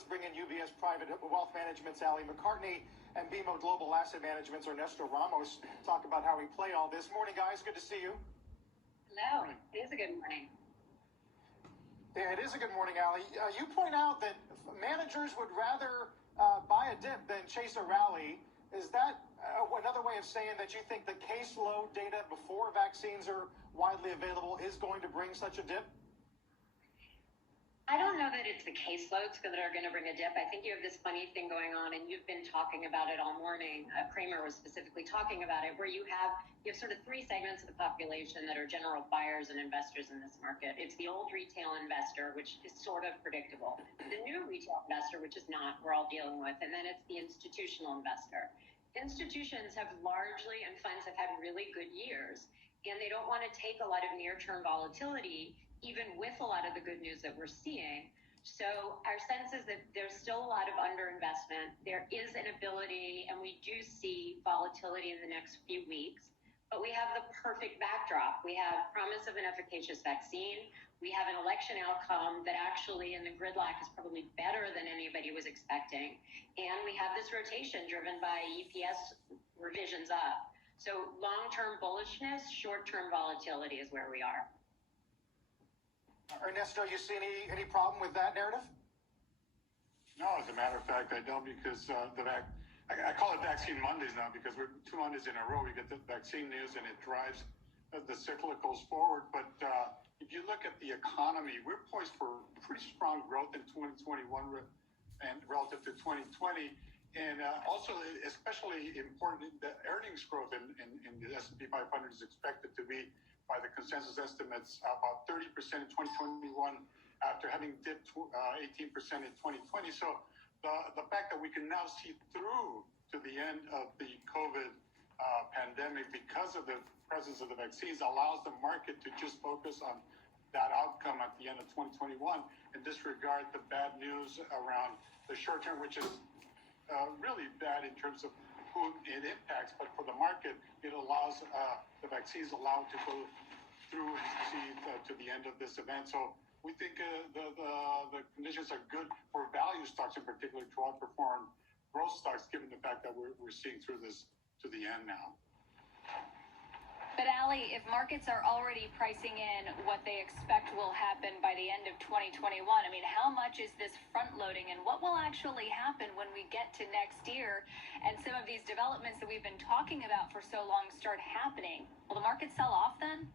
let's bring in UBS Private Wealth Management's Ali McCartney and BMO Global Asset Management's Ernesto Ramos talk about how we play all this. Morning, guys. Good to see you. Hello. It is a good morning. Yeah, it is a good morning, Ali. You point out that managers would rather buy a dip than chase a rally. Is that another way of saying that you think the caseload data before vaccines are widely available is going to bring such a dip? I don't know that it's the caseloads that are going to bring a dip. I think you have this funny thing going on, and you've been talking about it all morning. Kramer was specifically talking about it, where you have sort of three segments of the population that are general buyers and investors in this market. It's the old retail investor, which is sort of predictable. The new retail investor, which is not, we're all dealing with. And then it's the institutional investor. Institutions have largely, and funds have had really good years, and they don't want to take a lot of near-term volatility, even with a lot of the good news that we're seeing. So our sense is that there's still a lot of underinvestment. There is an ability, and we do see volatility in the next few weeks, but we have the perfect backdrop. We have promise of an efficacious vaccine. We have an election outcome that actually in the gridlock is probably better than anybody was expecting. And we have this rotation driven by EPS revisions up. So long-term bullishness, short-term volatility is where we are. Ernesto, you see any problem with that narrative? No, as a matter of fact, I don't, because I call it Vaccine Mondays now, because we're 2 Mondays in a row. We get the vaccine news and it drives the cyclicals forward. But if you look at the economy, we're poised for pretty strong growth in 2021 and relative to 2020. And also, especially important, the earnings growth in the S&P 500 is expected to be, by the consensus estimates, about 30% in 2021 after having dipped 18% in 2020. So the fact that we can now see through to the end of the COVID pandemic because of the presence of the vaccines allows the market to just focus on that outcome at the end of 2021 and disregard the bad news around the short term, which is really bad in terms of who it impacts, but for the market, it allows the vaccines allow to go through and see to the end of this event. So we think the conditions are good for value stocks in particular to outperform growth stocks, given the fact that we're seeing through this to the end now. But Ali, if markets are already pricing in what they expect will happen by the end of 2021, I mean, how much is this front loading and what will actually happen when we get to next year and some of these developments that we've been talking about for so long start happening? Will the market sell off then?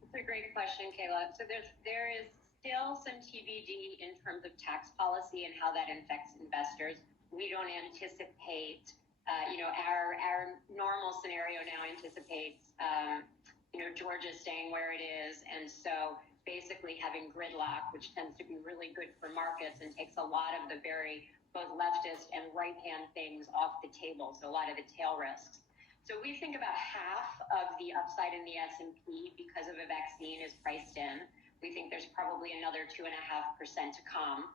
That's a great question, Kayla. So there is still some TBD in terms of tax policy and how that affects investors. We don't anticipate our normal scenario now anticipates, Georgia staying where it is. And so basically having gridlock, which tends to be really good for markets and takes a lot of the very both leftist and right-hand things off the table. So a lot of the tail risks. So we think about half of the upside in the S&P because of a vaccine is priced in. We think there's probably another 2.5% to come.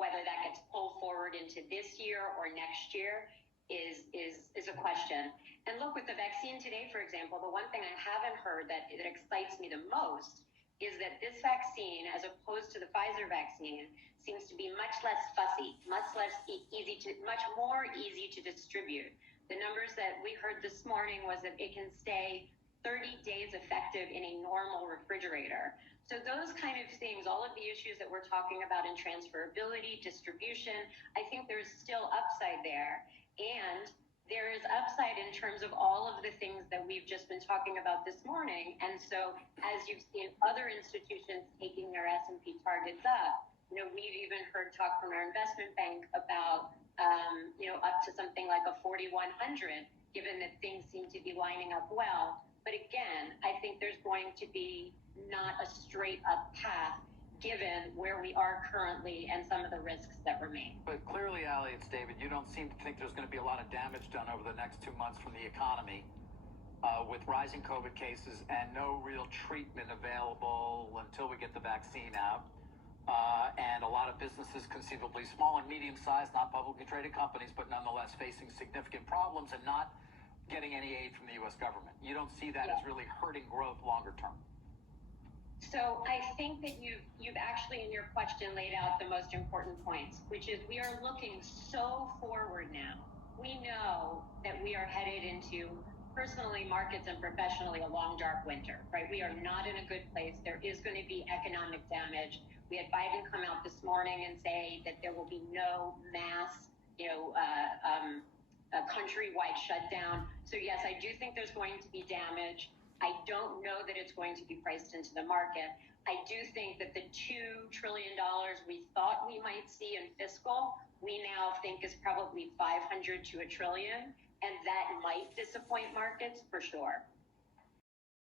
Whether that gets pulled forward into this year or next year is a question. And look, with the vaccine today, for example, the one thing I haven't heard that excites me the most is that this vaccine, as opposed to the Pfizer vaccine, seems to be much less fussy, much more easy to distribute. The numbers that we heard this morning was that it can stay 30 days effective in a normal refrigerator. So those kind of things, all of the issues that we're talking about in transferability, distribution, I think there's still upside there. And there is upside in terms of all of the things that we've just been talking about this morning. And so as you've seen other institutions taking their S&P targets up, we've even heard talk from our investment bank about, up to something like a 4,100, given that things seem to be lining up well. But again, I think there's going to be not a straight up path given where we are currently and some of the risks that remain. But clearly, Ali, it's David, you don't seem to think there's going to be a lot of damage done over the next 2 months from the economy with rising COVID cases and no real treatment available until we get the vaccine out. And a lot of businesses, conceivably small and medium-sized, not publicly traded companies, but nonetheless facing significant problems and not getting any aid from the U.S. government. You don't see that as really hurting growth longer term? So I think that you've actually in your question laid out the most important points, which is we are looking so forward now. We know that we are headed into personally, markets, and professionally a long dark winter, right? We are not in a good place. There is going to be economic damage. We had Biden come out this morning and say that there will be no mass, a countrywide shutdown. So yes, I do think there's going to be damage. I don't know that it's going to be priced into the market. I do think that the $2 trillion we thought we might see in fiscal, we now think is probably 500 to a trillion, and that might disappoint markets for sure.